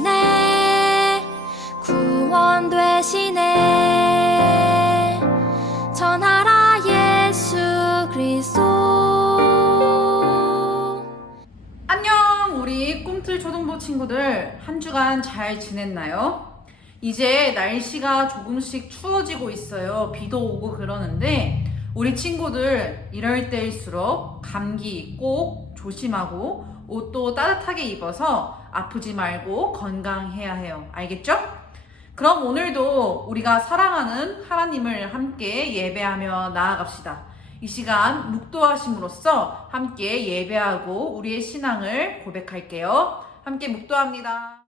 되시네. 구원 되시네. 전하라 예수 그리스도. 안녕, 우리 꿈틀 초등부 친구들, 한 주간 잘 지냈나요? 이제 날씨가 조금씩 추워지고 있어요. 비도 오고 그러는데 우리 친구들 이럴 때일수록 감기 꼭 조심하고 옷도 따뜻하게 입어서 아프지 말고 건강해야 해요. 알겠죠? 그럼 오늘도 우리가 사랑하는 하나님을 함께 예배하며 나아갑시다. 이 시간 묵도하심으로써 함께 예배하고 우리의 신앙을 고백할게요. 함께 묵도합니다.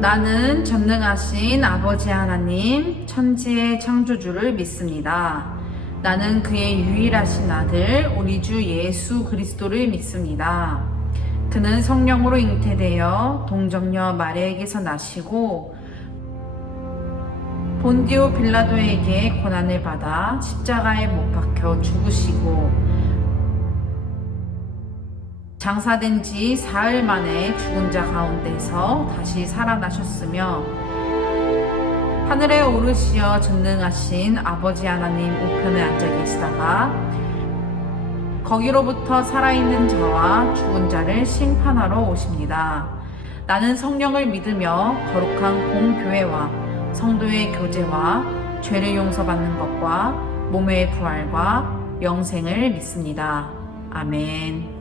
나는 전능하신 아버지 하나님, 천지의 창조주를 믿습니다. 나는 그의 유일하신 아들, 우리 주 예수 그리스도를 믿습니다. 그는 성령으로 잉태되어 동정녀 마리아에게서 나시고 본디오 빌라도에게 고난을 받아 십자가에 못 박혀 죽으시고 장사된 지 사흘 만에 죽은 자 가운데서 다시 살아나셨으며 하늘에 오르시어 전능하신 아버지 하나님 우편에 앉아 계시다가 거기로부터 살아있는 자와 죽은 자를 심판하러 오십니다. 나는 성령을 믿으며 거룩한 공교회와 성도의 교제와 죄를 용서받는 것과 몸의 부활과 영생을 믿습니다. 아멘.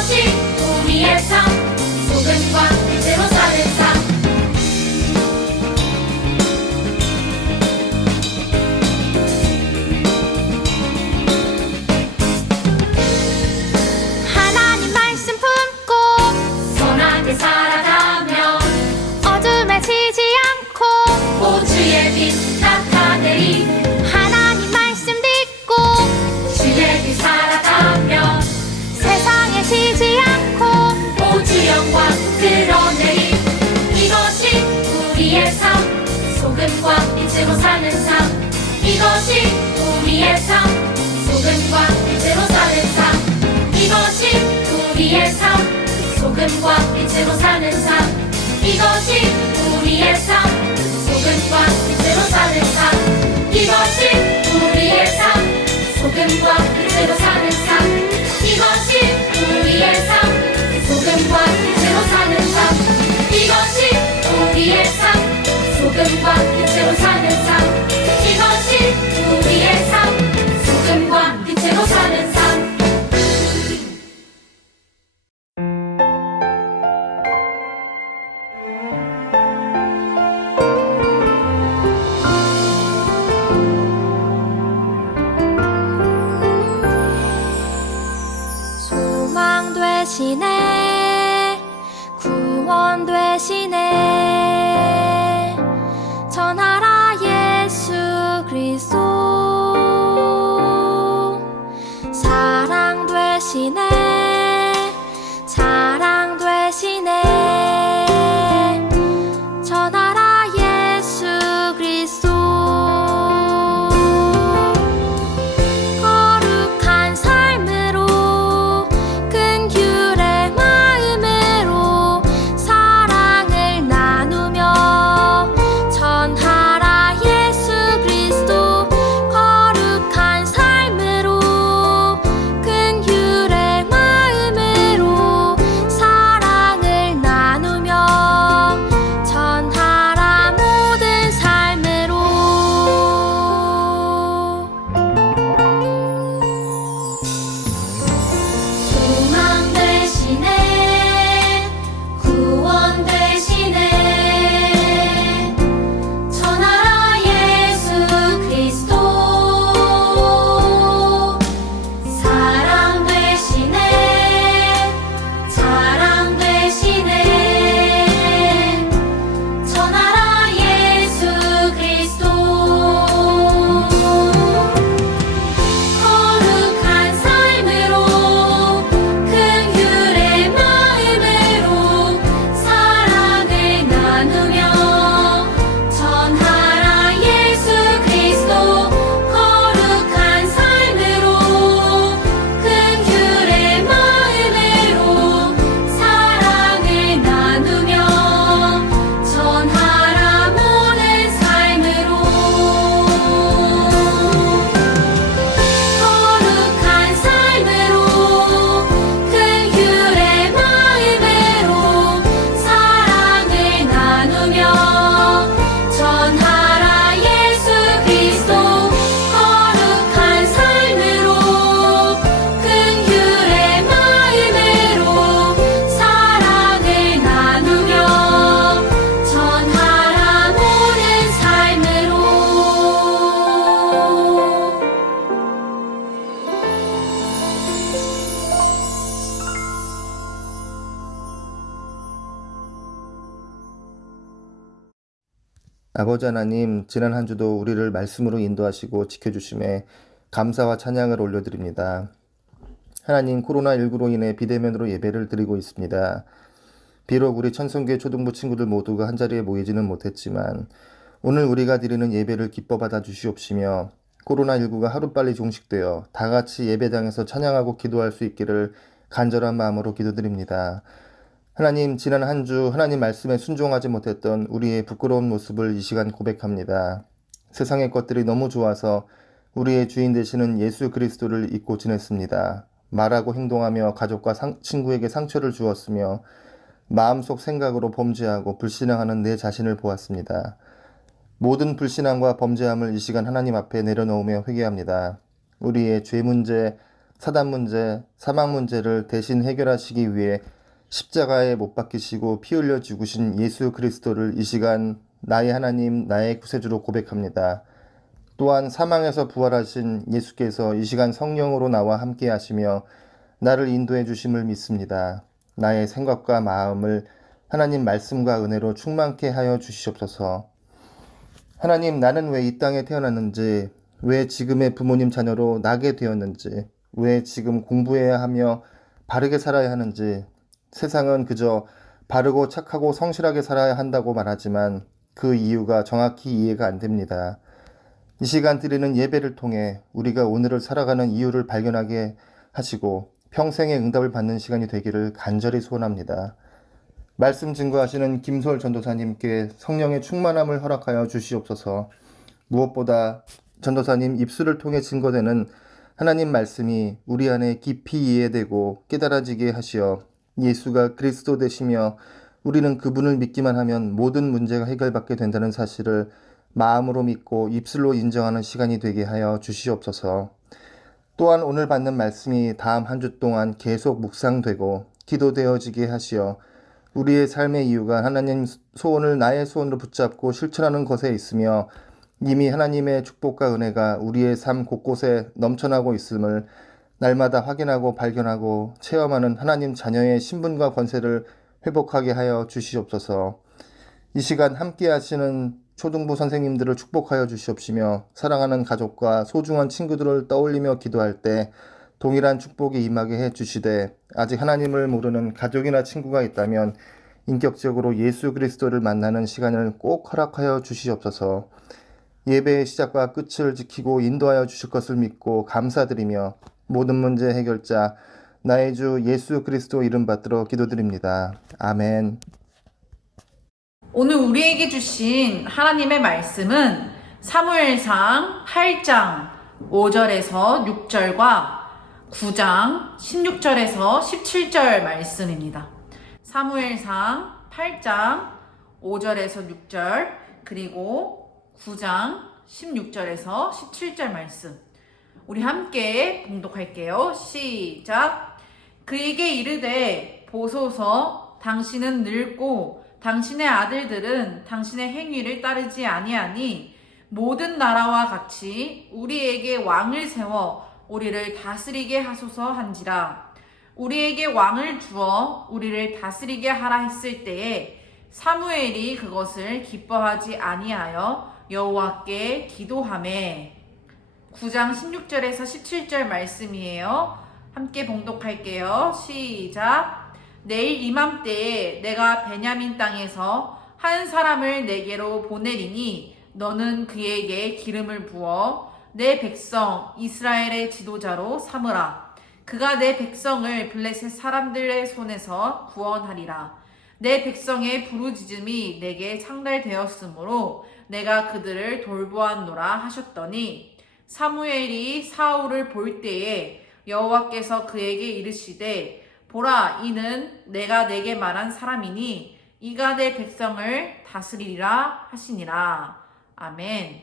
이것이 우리의 삶, 소금과 빛으로 사는 삶. 하나님 말씀 품고 선하게 살아가며 어둠에 지지 않고 보주의 빛 나타내리. 하나님 말씀 듣고 주의 길 살아가며 세상에 지지 않고 보주 영광 드러내리. 이것이 우리의 삶, 소금과 빛으로 사는 삶. 이것이 우리의 삶, 소금과 빛으로 사는 삶. 이것이 우리의 삶, 소금과 빛으로 사는 삶. 이것이 우리의 삶, 소금과 빛으로 사는 삶. 이것이 우리의 삶, 소금과 빛으로 사는 삶. 이것이 우리의 삶, 소금과 빛으로 사는 삶. 이것이 우리의 삶, 소금과 빛으로 사는 삶. 이것이 우리의 삶, 소금과 빛으로 사는 삶. 소망 되시네, 구원 되시네, 전하라 예수 그리스도. 사랑 되시네, 자랑 되시네, 전하라 예수 그리스도. 거룩한 삶으로 큰 규례 마음으로 사랑을 나누며 전하라 예수 그리스도. 거룩한 삶으로 큰 규례 마음으로 사랑을 나누며 전하라 모든 삶으로. 소망 되시네, 구원 되시네, 전하라 예수 그리스도. 사랑 되시네, 자랑 되시네, 전하라 예수 그리스도. 거룩한 삶으로 큰 규례 마음으로 사랑을 나누며 전하라 예수 그리스도. 거룩한 삶으로 큰 규례 마음으로 사랑을 나누며 전하라 모든 삶으로. 거룩한 삶으로 큰 규례 마음으로 사랑을 나누며 전하라 예수 그리스도. 거룩한 삶으로 큰 규례 마음으로 사랑을 나누며 전하라 모든 삶으로. 아버지 하나님, 지난 한 주도 우리를 말씀으로 인도하시고 지켜주심에 감사와 찬양을 올려드립니다. 하나님, 코로나19로 인해 비대면으로 예배를 드리고 있습니다. 비록 우리 천성교회 초등부 친구들 모두가 한자리에 모이지는 못했지만 오늘 우리가 드리는 예배를 기뻐 받아 주시옵시며 코로나19가 하루빨리 종식되어 다 같이 예배당에서 찬양하고 기도할 수 있기를 간절한 마음으로 기도드립니다. 하나님, 지난 한 주 하나님 말씀에 순종하지 못했던 우리의 부끄러운 모습을 이 시간 고백합니다. 세상의 것들이 너무 좋아서 우리의 주인 되시는 예수 그리스도를 잊고 지냈습니다. 말하고 행동하며 가족과 친구에게 상처를 주었으며 마음속 생각으로 범죄하고 불신앙하는 내 자신을 보았습니다. 모든 불신앙과 범죄함을 이 시간 하나님 앞에 내려놓으며 회개합니다. 우리의 죄 문제, 사단 문제, 사망 문제를 대신 해결하시기 위해 십자가에 못 박히시고 피 흘려 죽으신 예수 그리스도를 이 시간 나의 하나님, 나의 구세주로 고백합니다. 또한 사망에서 부활하신 예수께서 이 시간 성령으로 나와 함께 하시며 나를 인도해 주심을 믿습니다. 나의 생각과 마음을 하나님 말씀과 은혜로 충만케 하여 주시옵소서. 하나님, 나는 왜 이 땅에 태어났는지, 왜 지금의 부모님 자녀로 나게 되었는지, 왜 지금 공부해야 하며 바르게 살아야 하는지, 세상은 그저 바르고 착하고 성실하게 살아야 한다고 말하지만 그 이유가 정확히 이해가 안 됩니다. 이 시간 드리는 예배를 통해 우리가 오늘을 살아가는 이유를 발견하게 하시고 평생의 응답을 받는 시간이 되기를 간절히 소원합니다. 말씀 증거하시는 김소월 전도사님께 성령의 충만함을 허락하여 주시옵소서. 무엇보다 전도사님 입술을 통해 증거되는 하나님 말씀이 우리 안에 깊이 이해되고 깨달아지게 하시어 예수가 그리스도 되시며 우리는 그분을 믿기만 하면 모든 문제가 해결받게 된다는 사실을 마음으로 믿고 입술로 인정하는 시간이 되게 하여 주시옵소서. 또한 오늘 받는 말씀이 다음 한 주 동안 계속 묵상되고 기도되어지게 하시어 우리의 삶의 이유가 하나님 소원을 나의 소원으로 붙잡고 실천하는 것에 있으며 이미 하나님의 축복과 은혜가 우리의 삶 곳곳에 넘쳐나고 있음을 날마다 확인하고 발견하고 체험하는 하나님 자녀의 신분과 권세를 회복하게 하여 주시옵소서. 이 시간 함께 하시는 초등부 선생님들을 축복하여 주시옵시며 사랑하는 가족과 소중한 친구들을 떠올리며 기도할 때 동일한 축복이 임하게 해 주시되 아직 하나님을 모르는 가족이나 친구가 있다면 인격적으로 예수 그리스도를 만나는 시간을 꼭 허락하여 주시옵소서. 예배의 시작과 끝을 지키고 인도하여 주실 것을 믿고 감사드리며 모든 문제 해결자 나의 주 예수 그리스도 이름 받들어 기도드립니다. 아멘. 오늘 우리에게 주신 하나님의 말씀은 사무엘상 8장 5절에서 6절과 9장 16절에서 17절 말씀입니다. 사무엘상 8장 5절에서 6절 그리고 9장 16절에서 17절 말씀 우리 함께 봉독할게요. 시작. 그에게 이르되 보소서 당신은 늙고 당신의 아들들은 당신의 행위를 따르지 아니하니 모든 나라와 같이 우리에게 왕을 세워 우리를 다스리게 하소서 한지라. 우리에게 왕을 주어 우리를 다스리게 하라 했을 때에 사무엘이 그것을 기뻐하지 아니하여 여호와께 기도하매. 9장 16절에서 17절 말씀이에요. 함께 봉독할게요. 시작. 내일 이맘때에 내가 베냐민 땅에서 한 사람을 내게로 보내리니 너는 그에게 기름을 부어 내 백성 이스라엘의 지도자로 삼으라. 그가 내 백성을 블레셋 사람들의 손에서 구원하리라. 내 백성의 부르짖음이 내게 상달되었으므로 내가 그들을 돌보았노라 하셨더니 사무엘이 사울을 볼 때에 여호와께서 그에게 이르시되 보라 이는 내가 내게 말한 사람이니 이가 내 백성을 다스리리라 하시니라. 아멘.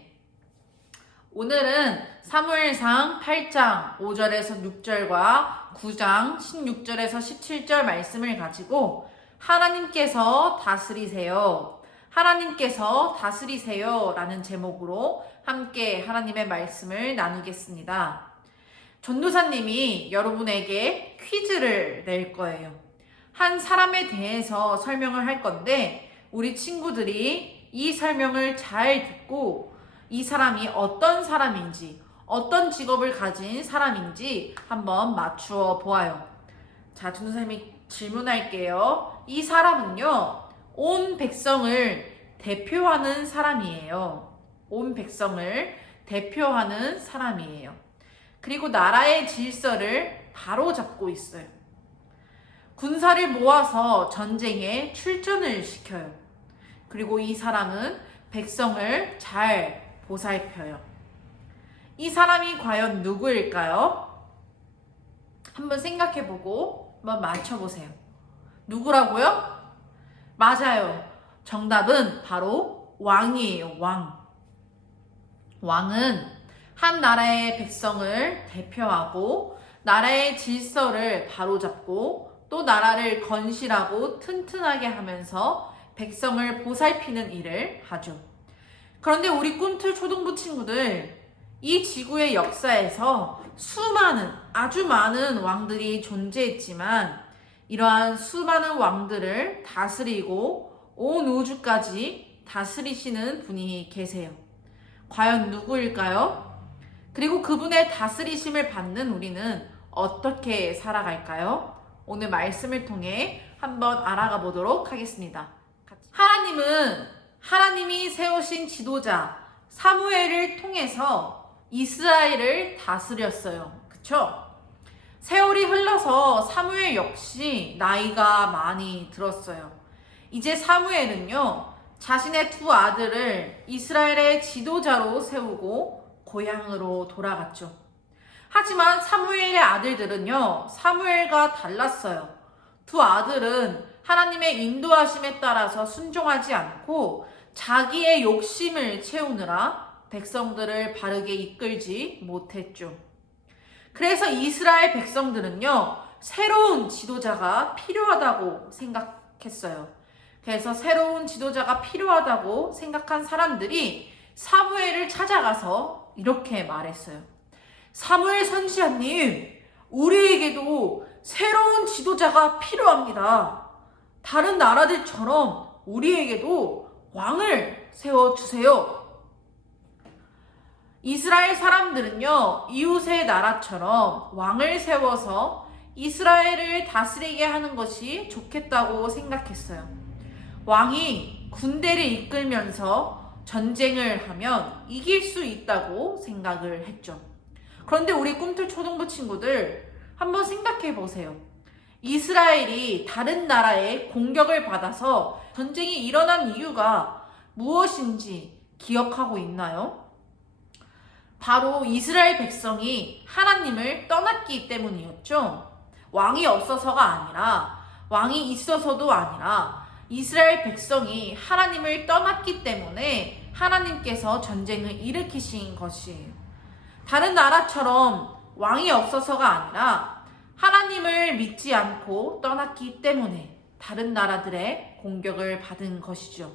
오늘은 사무엘상 8장 5절에서 6절과 9장 16절에서 17절 말씀을 가지고 하나님께서 다스리세요. 하나님께서 다스리세요 라는 제목으로 함께 하나님의 말씀을 나누겠습니다. 전도사님이 여러분에게 퀴즈를 낼 거예요. 한 사람에 대해서 설명을 할 건데 우리 친구들이 이 설명을 잘 듣고 이 사람이 어떤 사람인지 어떤 직업을 가진 사람인지 한번 맞추어 보아요. 자, 전도사님이 질문할게요. 이 사람은요, 온 백성을 대표하는 사람이에요. 온 백성을 대표하는 사람이에요. 그리고 나라의 질서를 바로잡고 있어요. 군사를 모아서 전쟁에 출전을 시켜요. 그리고 이 사람은 백성을 잘 보살펴요. 이 사람이 과연 누구일까요? 한번 생각해보고 한번 맞춰보세요. 누구라고요? 맞아요. 정답은 바로 왕이에요. 왕. 왕은 한 나라의 백성을 대표하고 나라의 질서를 바로잡고 또 나라를 건실하고 튼튼하게 하면서 백성을 보살피는 일을 하죠. 그런데 우리 꿈틀 초등부 친구들, 이 지구의 역사에서 수많은, 아주 많은 왕들이 존재했지만 이러한 수많은 왕들을 다스리고 온 우주까지 다스리시는 분이 계세요. 과연 누구일까요? 그리고 그분의 다스리심을 받는 우리는 어떻게 살아갈까요? 오늘 말씀을 통해 한번 알아가 보도록 하겠습니다. 하나님이 세우신 지도자 사무엘을 통해서 이스라엘을 다스렸어요. 그쵸? 세월이 흘러서 사무엘 역시 나이가 많이 들었어요. 이제 사무엘은요, 자신의 두 아들을 이스라엘의 지도자로 세우고 고향으로 돌아갔죠. 하지만 사무엘의 아들들은요, 사무엘과 달랐어요. 두 아들은 하나님의 인도하심에 따라서 순종하지 않고 자기의 욕심을 채우느라 백성들을 바르게 이끌지 못했죠. 그래서 이스라엘 백성들은요, 새로운 지도자가 필요하다고 생각했어요. 그래서 새로운 지도자가 필요하다고 생각한 사람들이 사무엘을 찾아가서 이렇게 말했어요. 사무엘 선지자님, 우리에게도 새로운 지도자가 필요합니다. 다른 나라들처럼 우리에게도 왕을 세워주세요. 이스라엘 사람들은요, 이웃의 나라처럼 왕을 세워서 이스라엘을 다스리게 하는 것이 좋겠다고 생각했어요. 왕이 군대를 이끌면서 전쟁을 하면 이길 수 있다고 생각을 했죠. 그런데 우리 꿈틀 초등부 친구들, 한번 생각해 보세요. 이스라엘이 다른 나라의 공격을 받아서 전쟁이 일어난 이유가 무엇인지 기억하고 있나요? 바로 이스라엘 백성이 하나님을 떠났기 때문이었죠. 왕이 없어서가 아니라, 왕이 있어서도 아니라 이스라엘 백성이 하나님을 떠났기 때문에 하나님께서 전쟁을 일으키신 것이에요. 다른 나라처럼 왕이 없어서가 아니라 하나님을 믿지 않고 떠났기 때문에 다른 나라들의 공격을 받은 것이죠.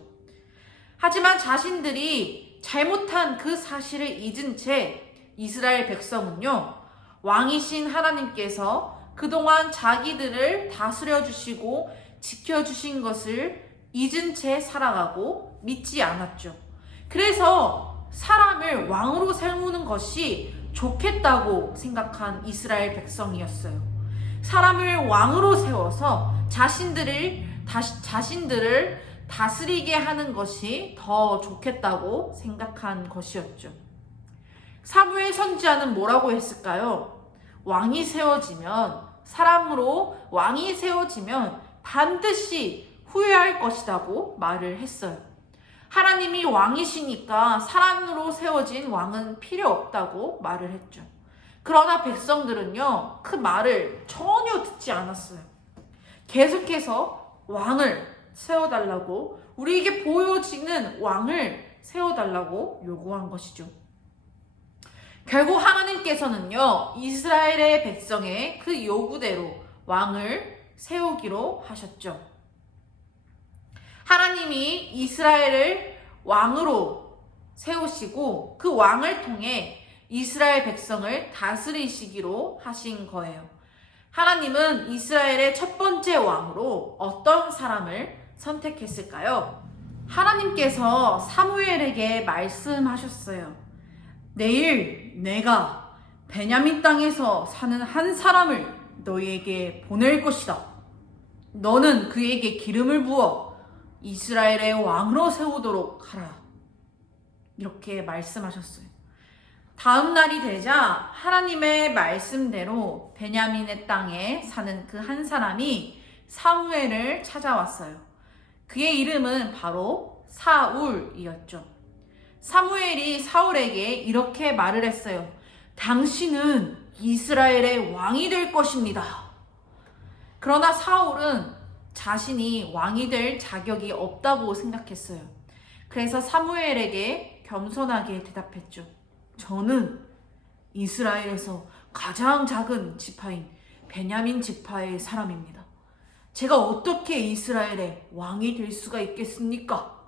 하지만 자신들이 잘못한 그 사실을 잊은 채 이스라엘 백성은요, 왕이신 하나님께서 그동안 자기들을 다스려 주시고 지켜주신 것을 잊은 채 살아가고 믿지 않았죠. 그래서 사람을 왕으로 세우는 것이 좋겠다고 생각한 이스라엘 백성이었어요. 사람을 왕으로 세워서 자신들을 다스리게 하는 것이 더 좋겠다고 생각한 것이었죠. 사무엘 선지자는 뭐라고 했을까요? 왕이 세워지면 반드시 후회할 것이라고 말을 했어요. 하나님이 왕이시니까 사람으로 세워진 왕은 필요 없다고 말을 했죠. 그러나 백성들은요, 그 말을 전혀 듣지 않았어요. 계속해서 왕을 세워달라고, 우리에게 보여지는 왕을 세워달라고 요구한 것이죠. 결국 하나님께서는요, 이스라엘의 백성의 그 요구대로 왕을 세우기로 하셨죠. 하나님이 이스라엘을 왕으로 세우시고 그 왕을 통해 이스라엘 백성을 다스리시기로 하신 거예요. 하나님은 이스라엘의 첫 번째 왕으로 어떤 사람을 선택했을까요? 하나님께서 사무엘에게 말씀하셨어요. 내일 내가 베냐민 땅에서 사는 한 사람을 너희에게 보낼 것이다. 너는 그에게 기름을 부어 이스라엘의 왕으로 세우도록 하라. 이렇게 말씀하셨어요. 다음 날이 되자 하나님의 말씀대로 베냐민의 땅에 사는 그 한 사람이 사무엘을 찾아왔어요. 그의 이름은 바로 사울이었죠. 사무엘이 사울에게 이렇게 말을 했어요. 당신은 이스라엘의 왕이 될 것입니다. 그러나 사울은 자신이 왕이 될 자격이 없다고 생각했어요. 그래서 사무엘에게 겸손하게 대답했죠. 저는 이스라엘에서 가장 작은 지파인 베냐민 지파의 사람입니다. 제가 어떻게 이스라엘의 왕이 될 수가 있겠습니까?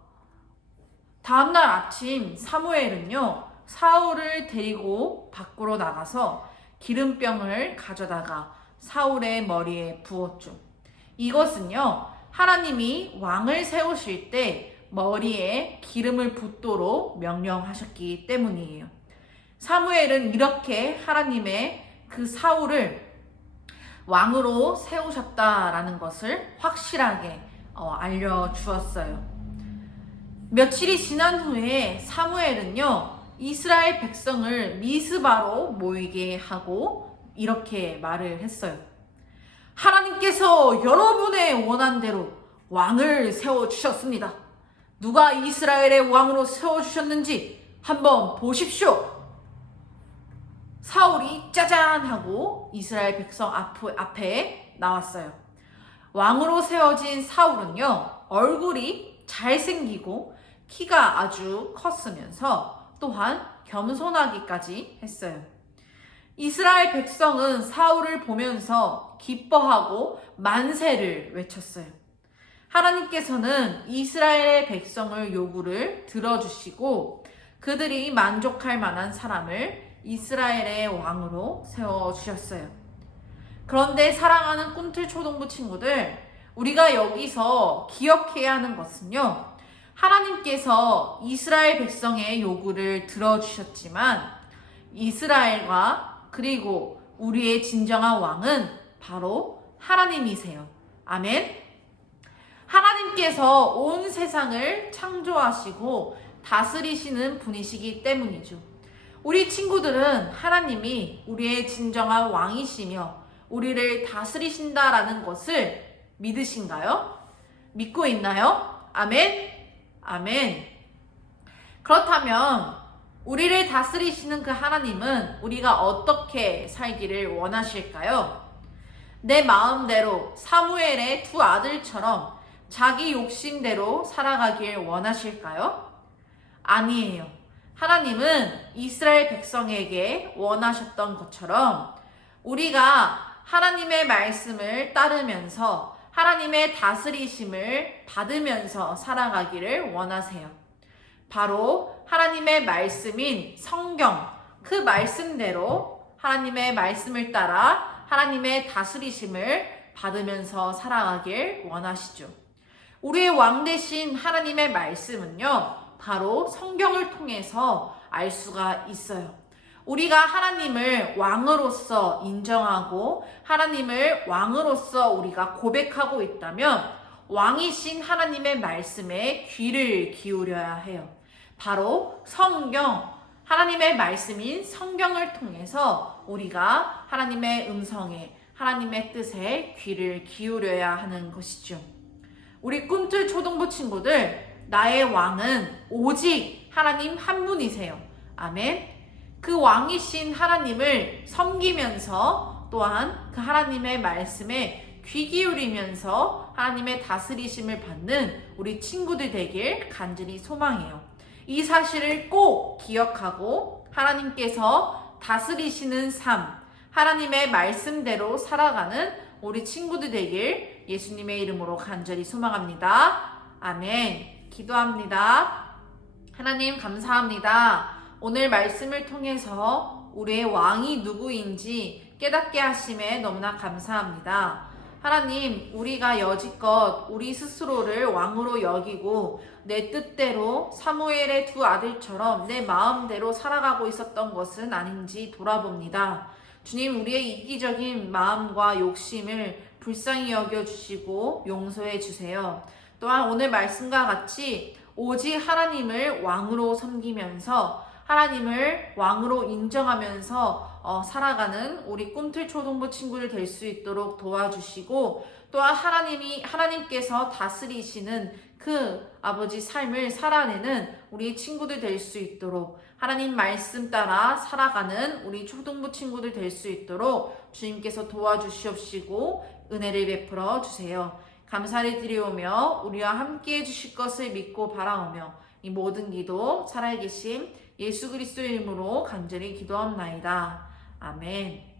다음날 아침 사무엘은요, 사울을 데리고 밖으로 나가서 기름병을 가져다가 사울의 머리에 부었죠. 이것은요, 하나님이 왕을 세우실 때 머리에 기름을 붓도록 명령하셨기 때문이에요. 사무엘은 이렇게 하나님의 그 사울을 왕으로 세우셨다라는 것을 확실하게 알려주었어요. 며칠이 지난 후에 사무엘은요, 이스라엘 백성을 미스바로 모이게 하고 이렇게 말을 했어요. 하나님께서 여러분의 원한 대로 왕을 세워주셨습니다. 누가 이스라엘의 왕으로 세워주셨는지 한번 보십시오. 사울이 짜잔 하고 이스라엘 백성 앞에 나왔어요. 왕으로 세워진 사울은요, 얼굴이 잘생기고 키가 아주 컸으면서 또한 겸손하기까지 했어요. 이스라엘 백성은 사울을 보면서 기뻐하고 만세를 외쳤어요. 하나님께서는 이스라엘의 백성의 요구를 들어주시고 그들이 만족할 만한 사람을 이스라엘의 왕으로 세워주셨어요. 그런데 사랑하는 꿈틀초등부 친구들, 우리가 여기서 기억해야 하는 것은요, 하나님께서 이스라엘 백성의 요구를 들어주셨지만 이스라엘과 그리고 우리의 진정한 왕은 바로 하나님이세요. 아멘. 하나님께서 온 세상을 창조하시고 다스리시는 분이시기 때문이죠. 우리 친구들은 하나님이 우리의 진정한 왕이시며 우리를 다스리신다라는 것을 믿으신가요? 믿고 있나요? 아멘. 아멘. 그렇다면 우리를 다스리시는 그 하나님은 우리가 어떻게 살기를 원하실까요? 내 마음대로 사무엘의 두 아들처럼 자기 욕심대로 살아가길 원하실까요? 아니에요. 하나님은 이스라엘 백성에게 원하셨던 것처럼 우리가 하나님의 말씀을 따르면서 하나님의 다스리심을 받으면서 살아가기를 원하세요. 바로 하나님의 말씀인 성경, 그 말씀대로 하나님의 말씀을 따라 하나님의 다스리심을 받으면서 살아가길 원하시죠. 우리의 왕 대신 하나님의 말씀은요, 바로 성경을 통해서 알 수가 있어요. 우리가 하나님을 왕으로서 인정하고 하나님을 왕으로서 우리가 고백하고 있다면 왕이신 하나님의 말씀에 귀를 기울여야 해요. 바로 성경, 하나님의 말씀인 성경을 통해서 우리가 하나님의 음성에, 하나님의 뜻에 귀를 기울여야 하는 것이죠. 우리 꿈틀 초등부 친구들, 나의 왕은 오직 하나님 한 분이세요. 아멘. 그 왕이신 하나님을 섬기면서 또한 그 하나님의 말씀에 귀 기울이면서 하나님의 다스리심을 받는 우리 친구들 되길 간절히 소망해요. 이 사실을 꼭 기억하고 하나님께서 다스리시는 삶, 하나님의 말씀대로 살아가는 우리 친구들 되길 예수님의 이름으로 간절히 소망합니다. 아멘. 기도합니다. 하나님 감사합니다. 오늘 말씀을 통해서 우리의 왕이 누구인지 깨닫게 하심에 너무나 감사합니다. 하나님, 우리가 여지껏 우리 스스로를 왕으로 여기고 내 뜻대로 사무엘의 두 아들처럼 내 마음대로 살아가고 있었던 것은 아닌지 돌아봅니다. 주님, 우리의 이기적인 마음과 욕심을 불쌍히 여겨주시고 용서해 주세요. 또한 오늘 말씀과 같이 오직 하나님을 왕으로 섬기면서 하나님을 왕으로 인정하면서 살아가는 우리 꿈틀 초등부 친구들 될 수 있도록 도와주시고 또한 하나님께서 다스리시는 그 아버지 삶을 살아내는 우리 친구들 될 수 있도록 하나님 말씀 따라 살아가는 우리 초등부 친구들 될 수 있도록 주님께서 도와주시옵시고 은혜를 베풀어 주세요. 감사를 드리오며 우리와 함께 해주실 것을 믿고 바라오며 이 모든 기도 살아계신 예수 그리스도의 이름으로 간절히 기도합나이다. 아멘.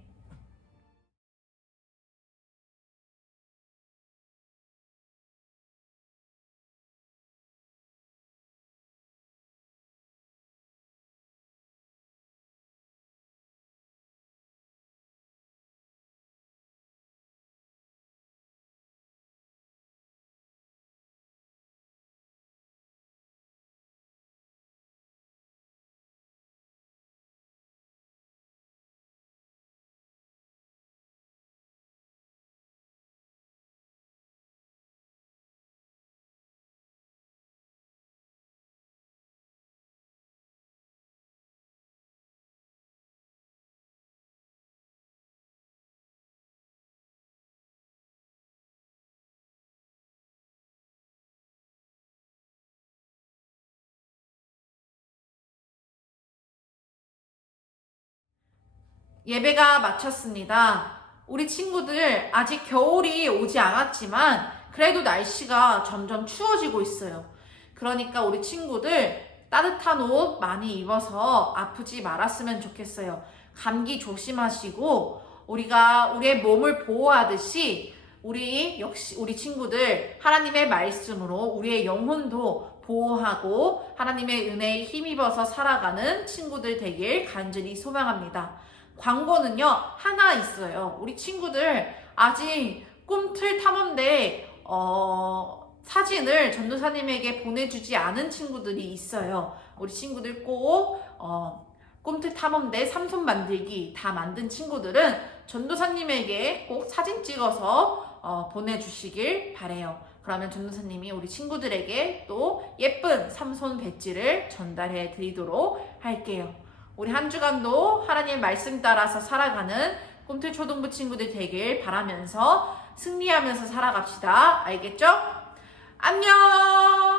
예배가 마쳤습니다. 우리 친구들 아직 겨울이 오지 않았지만 그래도 날씨가 점점 추워지고 있어요. 그러니까 우리 친구들 따뜻한 옷 많이 입어서 아프지 말았으면 좋겠어요. 감기 조심하시고 우리가 우리의 몸을 보호하듯이 우리 친구들 하나님의 말씀으로 우리의 영혼도 보호하고 하나님의 은혜에 힘입어서 살아가는 친구들 되길 간절히 소망합니다. 광고는요 하나 있어요. 우리 친구들 아직 꿈틀 탐험대 사진을 전도사님에게 보내주지 않은 친구들이 있어요. 우리 친구들 꼭 꿈틀 탐험대 삼손 만들기 다 만든 친구들은 전도사님에게 꼭 사진 찍어서 보내주시길 바래요. 그러면 전도사님이 우리 친구들에게 또 예쁜 삼손 배지를 전달해 드리도록 할게요. 우리 한 주간도 하나님의 말씀 따라서 살아가는 꿈틀 초등부 친구들 되길 바라면서 승리하면서 살아갑시다. 알겠죠? 안녕!